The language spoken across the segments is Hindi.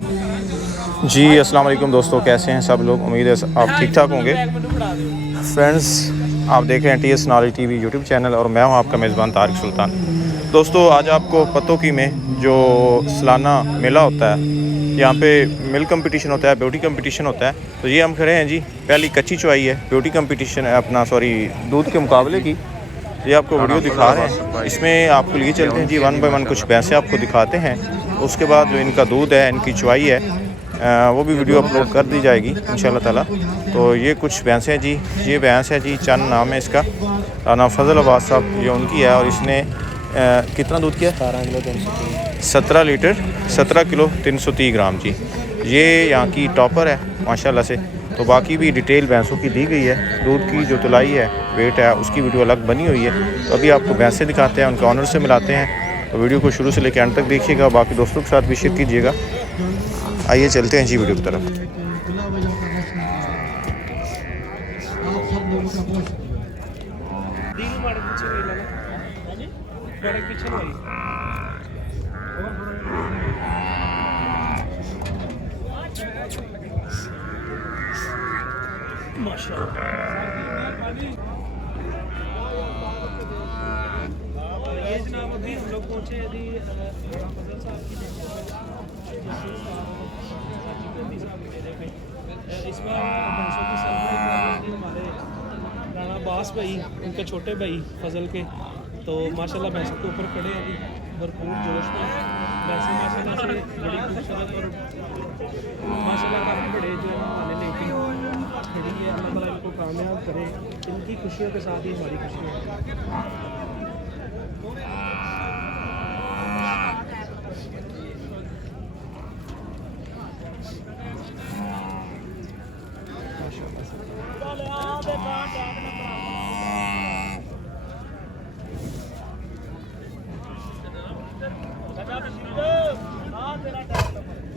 जी अस्सलाम वालेकुम दोस्तों, कैसे हैं सब लोग। उम्मीद है आप ठीक ठाक होंगे। फ्रेंड्स, आप देख रहे हैं TS knowledge TV YouTube channel और मैं हूं आपका मेज़बान तारिक सुल्तान। दोस्तों, आज आपको पत्तोकी में जो सालाना मेला होता है, यहाँ पे मिल्क कंपटीशन होता है, ब्यूटी कंपटीशन होता है। तो ये हम खड़े हैं जी, पहली कच्ची चुवाई है, ब्यूटी कंपटीशन है अपना, सॉरी दूध के मुकाबले की। ये आपको वीडियो दिखा रहे हैं, इसमें आपको लिए चलते हैं जी, 1 बाय 1 कुछ भैंसें आपको दिखाते हैं। उसके बाद जो इनका दूध है, इनकी चुवाई है, वो भी वीडियो अपलोड कर दी जाएगी इंशाल्लाह ताला। तो ये कुछ भैंसें हैं जी, ये भैंस है जी, चंद नाम है इसका, नाम फजल अब्बास साहब, ये उनकी है। और इसने कितना दूध किया? 17 लीटर 17 किलो 330 ग्राम जी। ये यहाँ की टॉपर है माशाल्लाह से। तो बाकी भी डिटेल भैंसों की दी गई है, दूध की जो तुलाई है, वेट है, उसकी वीडियो अलग बनी हुई है। तो अभी आपको भैंसें दिखाते हैं, उनके ऑनर से मिलाते हैं। तो वीडियो को शुरू से लेकर अंत तक देखिएगा, बाकी दोस्तों के साथ भी शेयर कीजिएगा। आइए चलते हैं जी वीडियो की तरफ। ये जनाब अभी हम लोग पहुँचे यदि फजल साहब की इस बार भैंसों की सरबराही हमारे राणा अब्बास भाई, उनके छोटे भाई फजल के। तो माशाल्लाह भैंसों के ऊपर खड़े हैं अभी भरपूर जोश में। वैसे माशाल्लाह से बड़ी खूबसूरत और माशाल्लाह काफ़ी बड़े जो हमारे लेके खड़ी है। अल्लाह ताला इनको कामयाब करे, इनकी खुशियों के साथ ही हमारी खुशियाँ हैं।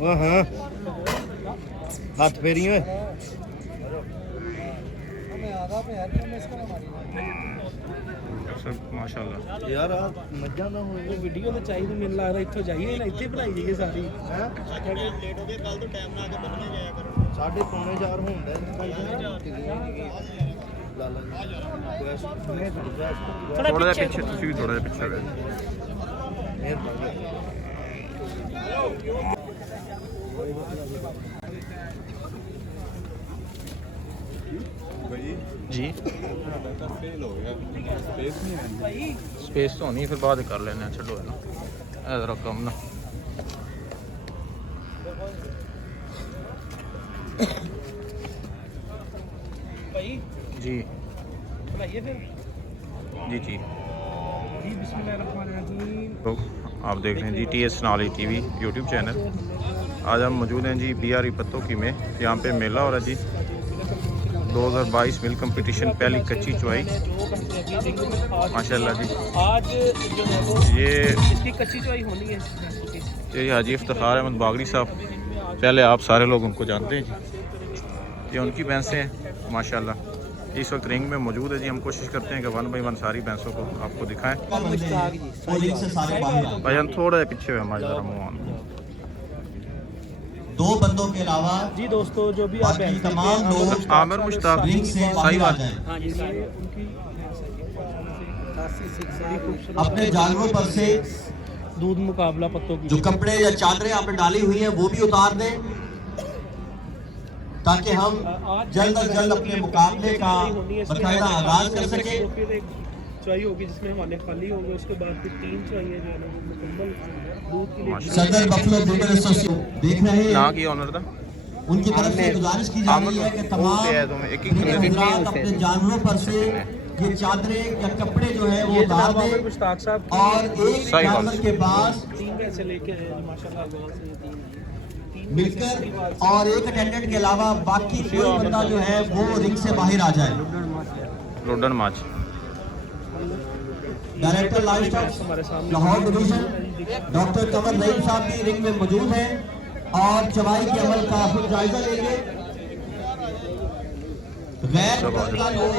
हाँ हाथ फेरी में माशाल्लाह यार मजा ना हो। वीडियो तो चाहिए, मैंने लग रहा इतों जाइए ना, इतने बनाई जाइए सारी। लेट हो गए, कल तो टाइम ना आके बदलने जाया करो। 3:45 होंदा थोड़ा जा पीछे, तुसी भी थोड़ा जा पीछे गए। जी स्पेस तो नहीं, फिर बाद कर लेने, छोड़ो है ना, ज़रा कम ना। जी बनाइए फिर जी जी। बिस्मिल्लाहिर्रहमानिर्रहीम। तो आप देख रहे हैं जी TS knowledge TV YouTube channel. आज हम मौजूद हैं जी BRE पत्तोकी में। यहाँ पे मेला हो रहा है जी, 2022 मिल्क कंपटीशन, पहली कच्ची चुवाई माशाल्लाह जी। आज जो है वो ये इसकी कच्ची चुवाई होनी है। ये हाजी इफ्तिखार अहमद बागड़ी साहब, पहले आप सारे लोग उनको जानते हैं जी। ये उनकी भैंसें हैं माशाल्लाह। इस वक्त रिंग में मौजूद है जी। हम कोशिश करते हैं कि 1 बाय 1 सारी भैंसों को आपको दिखाएं। भाईजान थोड़ा पीछे हुए हमारे ज़रा मुँह। 2 बंदों के अलावा जी दोस्तों, जो भी आप बाकी तमाम लोग आमिर मुश्ताक रिंग से बाहर आ जाएं। हाँ जी, ये उनकी अपने जानवरों पर से दूध मुकाबला पत्तों की जो कपड़े या चादरें आपने डाली हुई हैं वो भी उतार दें, ताकि हम जल्द अज जल्द अपने मुकाबले का बाकायदा आगाज कर सके। फिर एक चुवाई होगी जिसमें हमारे खाली होंगे, उसके बाद फिर 3 चुवाइयाँ जो है ना मुकम्मल दूध के लिए। सदर बफलो ब्रीडर एसोसिएशन देख रहे ना हैं, की ऑनर था उनकी तरफ से गुजारिश की जा रही है कि तमाम हजरात अपने जानवरों पर से ये चादरें या कपड़े जो है वो उतार आमिर दें, मुश्ताक साहब और एक जानवर के पास 3 पैसे लेके आए हैं माशाल्लाह गाँव से। 3 मिलकर और एक अटेंडेंट के अलावा बाकी कोई बंदा जो है वो रिंग से बाहर आ जाए। लोडन माच director lifestyle Lahore division doctor Qamar Naeem साहब भी रिंग में मौजूद हैं और चवाई के अमल का खुद जायजा लेंगे। गैर मुतल्लिका लोग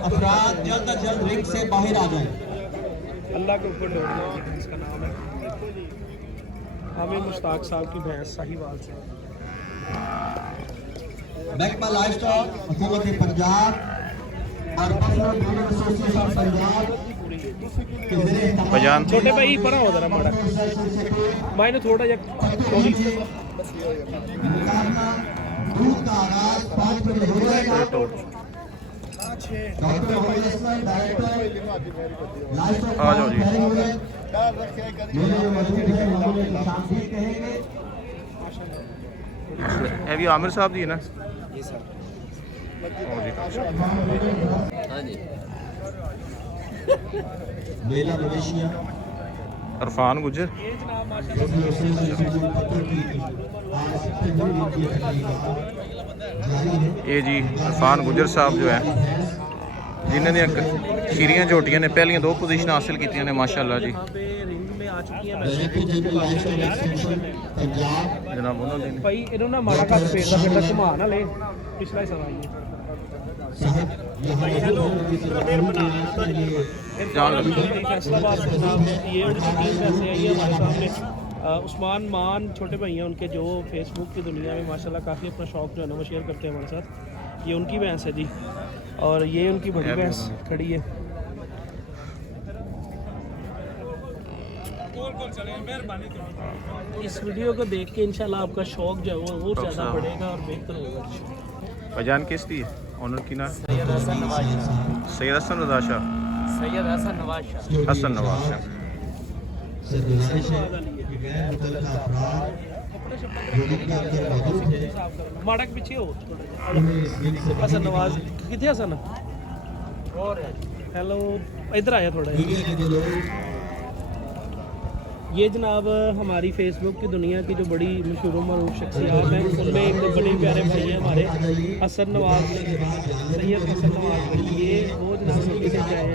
अफराद जल्द अज जल्द रिंग से बाहर आ जाएं। अल्लाह के ऊपर डोर जिसका नाम है। हामिद मुश्ताक साहब की भैंस साहिवाल से। महकमा लाइवस्टॉक हुकूमत पंजाब और बफलो ब्रीडर एसोसिएशन पंजाब के ज़रिए भाईजान छोटे भाई परा हो जरा माड़ा भाई ने थोड़ा जा थोड़ी दूध का आगाज 5 बजे हो जाएगा। Doctor Mohammad Aslam director livestock आ जाओ जी। मेरे जो मौजूद है उन्होंने शामिल कहेंगे। ये भी आमिर साहब जी है ना? जी सर। हाँ जी। मेला मलेशिया इरफान गुजर। ये जनाब जो माशाल्लाह कि एसोसिएशन पत्तों की आज सबसे बड़ी गिनती जारी है। ये जी इरफान गुजर साहब जो है जिन्होंने खीरियां झोटियां ने पहलियां 2 पोजीशन हासिल की ने माशाल्लाह जी। यहाँ पे रिंग में आ चुकी है director general livestock extension Punjab जनाब उन्होंने भाई इन्होंने माड़ा का पेड़ का फिर घुमा ना ले पिछला हिस्सा आइए साहब यहाँ जान लो। फैसलाबाद से जनाब ये उनकी टीम वैसे आई है हमारे सामने उस्मान मान छोटे भाई हैं उनके जो फेसबुक की दुनिया में माशाल्लाह काफ़ी अपना शौक जो है ना वो शेयर करते हैं हमारे साथ। ये उनकी भैंस है जी और ये उनकी बड़ी भैंस खड़ी है। इस वीडियो को देख के इंशाल्लाह आपका शौक जो है वो और ज़्यादा बढ़ेगा और बेहतर होगा। भाईजान किस दी ऑनर की ना? सैयद हसन रजा शाह। हसन नवाज शाह। से गुजारिश है कि गैर मुतल्लिका अफराद जो भी के अंदर मौजूद है माड़ा के पीछे हो उन्हें इस दिन से हसन नवाज कितने हसन हेलो इधर आया थोड़ा मीडिया के जो लोग ये जनाब हमारी फेसबुक की दुनिया की जो बड़ी मशहूर मरूफ शख्सियात हैं उनमें एक बड़े प्यारे भाई हैं हमारे हसन नवाज सैयद हसन नवाज भाई। ये वो जनाब लेके आए हैं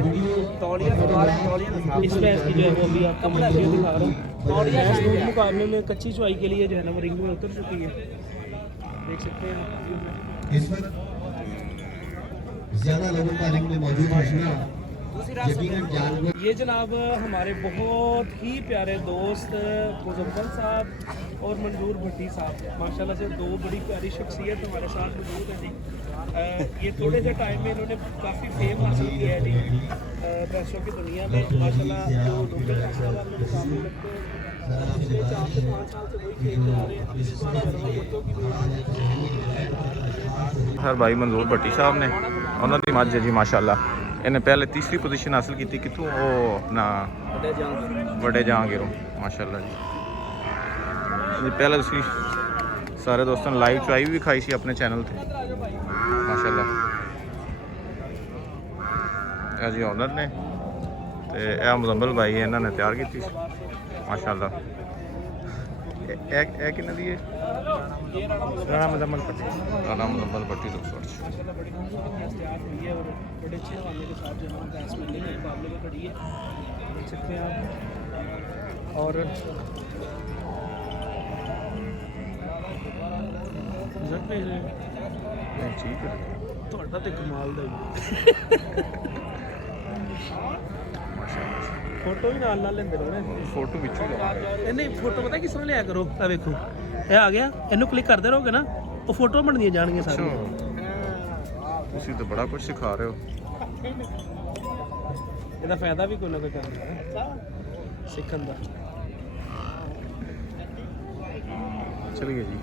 इस भैंस की जो है वो अभी आपको मैं वीडियो दिखा रहा हूँ। भैंस दूध मुकाबले में कच्ची चुवाई के लिए जो है ना वो रिंग में उतर चुकी है देख सकते हैं। इस वक्त ज्यादा लोगों का रिंग में मौजूद होना यकीनन जानवर ये जनाब हमारे बहुत ही प्यारे दोस्त मुजफ्फर साहब और मंजूर भट्टी साहब माशाल्लाह से 2 बड़ी प्यारी शख्सियत हमारे साथ मौजूद है जी। ये थोड़े से टाइम में इन्होंने काफ़ी फेम हासिल किया है जी पैसों की दुनिया में माशाल्लाह। जो लोकल फैसलाबाद में मुकाबले लगते हैं पिछले 4 से 5 साल से वही खेलते आ रहे हैं। हर भाई मंजूर भट्टी साहब ने उन्होंने मज है जी माशाल्लाह। इन्हें पहले तीसरी पोजीशन हासिल की थी कितों वो अपना बड़े जहांगीरों माशाल्लाह जी। पहले उसकी सारे दोस्तों ने लाइव चुआई भी खाई सी अपने चैनल पे माशाल्लाह। ਇਹ जी ऑनर ने ते ਇਹ मुजम्मल भाई ਇਹਨਾਂ ने तैयार की माशाल्लाह। ਇਹ ਕਿੰਨੇ ਦੀ ਹੈ? राणा मुजम्मल पट्टी 208। तैयार हुई है और बड़े अच्छे हवाले के साथ जो है भैंस मिलने के मुकाबले में खड़ी है देख सकते हैं आप। और ठीक है ਤੁਹਾਡਾ ਤੇ ਕਮਾਲ ਦਾ ਹੀ ਫੋਟੋ ਵੀ ਨਾਲ ਨਾਲ ਲੈਂਦੇ ਰਹੋ ਨਾ फोटो बिचू ਇਹ ਨਹੀਂ ਫੋਟੋ ਪਤਾ ਕਿਸ ਤਰ੍ਹਾਂ ਲਿਆ ਕਰੋ ਆ ਵੇਖੋ ਇਹ ਆ ਗਿਆ ਇਹਨੂੰ ਕਲਿੱਕ ਕਰਦੇ ਰਹੋਗੇ ਨਾ ਉਹ ਫੋਟੋ ਬਣਦੀਆਂ ਜਾਣਗੀਆਂ ਸਾਰੀਆਂ। ਤੁਸੀਂ ਤਾਂ ਬੜਾ ਕੁਝ ਸਿਖਾ ਰਹੇ ਹੋ। ਇਹਦਾ ਫਾਇਦਾ ਵੀ ਕੋਈ ਨਾ ਕੋਈ ਕਰਨਾ ਹੈ ਸਿੱਖਣ ਦਾ। चलिए जी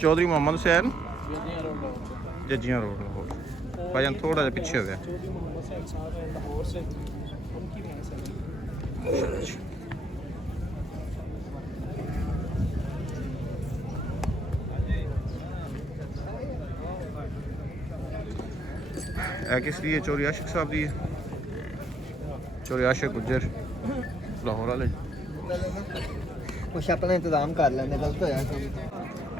चौधरी मोहम्मद हुसैन जजियां रोड लाहौर। भाईजान थोड़ा सा पीछे हो गया। चौधरी मोहम्मद हुसैन साहब हैं लाहौर से उनकी भैंस है। किस लिए चोरी आशिक साहब दी चोरी आशिक गुजर लाहौर वाले कुछ अपना इंतजाम कर लेने गलत होया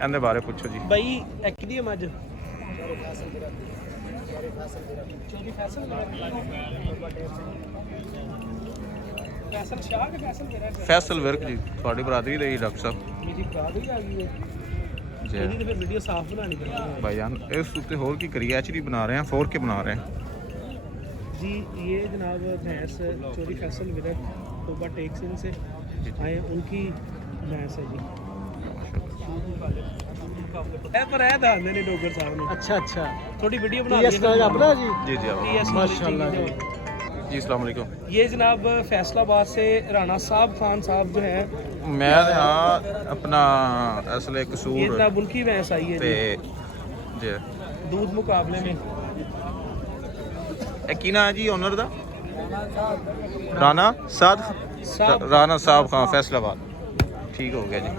ਇਹਦੇ ਬਾਰੇ ਪੁੱਛੋ ਜੀ। भाई एक दी मज चौधरी फैसल फैसल शाह के फैसल मेरा फैसल विर्क जी थोड़ी बरादरी दे डॉक्टर साहब मेरी बरादरी आ गई है जी। ਇਹਦੀ ਤੇ ਫਿਰ ਵੀਡੀਓ ਸਾਫ਼ ਬਣਾਣੀ ਪੈਂਦੀ ਹੈ भाईजान इस उत्ते होर की करिए एचडी बना रहे हैं 4K बना रहे हैं जी। ये जनाब भैंस चोरी फैसल विदर तोबा टेक सिंह से आए, उनकी भैंस है जी। पर है दादे ने डोगर साहब ने। अच्छा अच्छा थोड़ी वीडियो बना टीएस का अपना जी जी जी आप माशाल्लाह जी। जी अस्सलाम वालेकुम। ये जनाब फैसलाबाद से राणा साहब खान साहब जो है, मैं हाँ अपना असले ये कसूर जनाब उनकी भैंस आई है ते जी जी दूध मुकाबले में। ਇਹ ਕੀ ਨਾਂ ਹੈ ਜੀ ਓਨਰ ਦਾ? ਰਾਣਾ ਸਾਦ साहब ਰਾਣਾ ਸਾਹਿਬ ਖਾਨ ਫੈਸਲਾਬਾਦ। ठीक हो गया जी।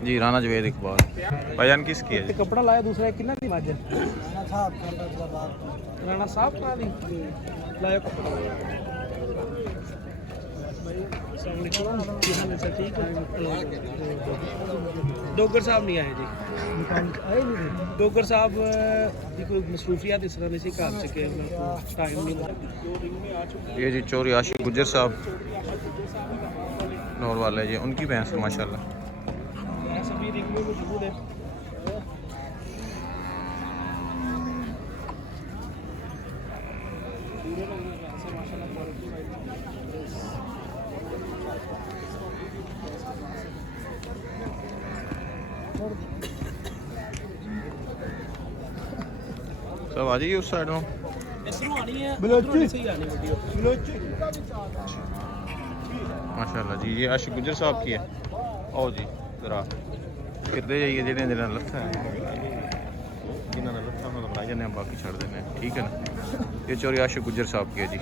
जी राना जवेद इकबाल। भाईजान किसकी है ते जी? कपड़ा लाया दूसरा किन्ना दी मज राणा साहब का दी लाया कपड़ा। ठीक है। डोगर साहब नहीं आए जी। डोगर साहब की कोई मसरूफियात इस तरह नहीं सी घर च के टाइम नहीं मिला। ये जी चोरी आशिक गुज्जर साहब नौर वाले जी, उनकी भैंस है माशाल्लाह। सभी रिंग में मौजूद है। सब आ जाइए उस साइड में। इधरों आनी है, उधरों से ही आनी वीडियो। माशाल्लाह जी। ये आशिक गुज्जर साहब की है। आओ जी जरा फिरते जाइए जेडे जेडे लत्था है जिन्होंने लत्था में बनाई जाने बाकी छड़ देने, ठीक है ना। ये चोरी आशिक गुज्जर साहब की है जी।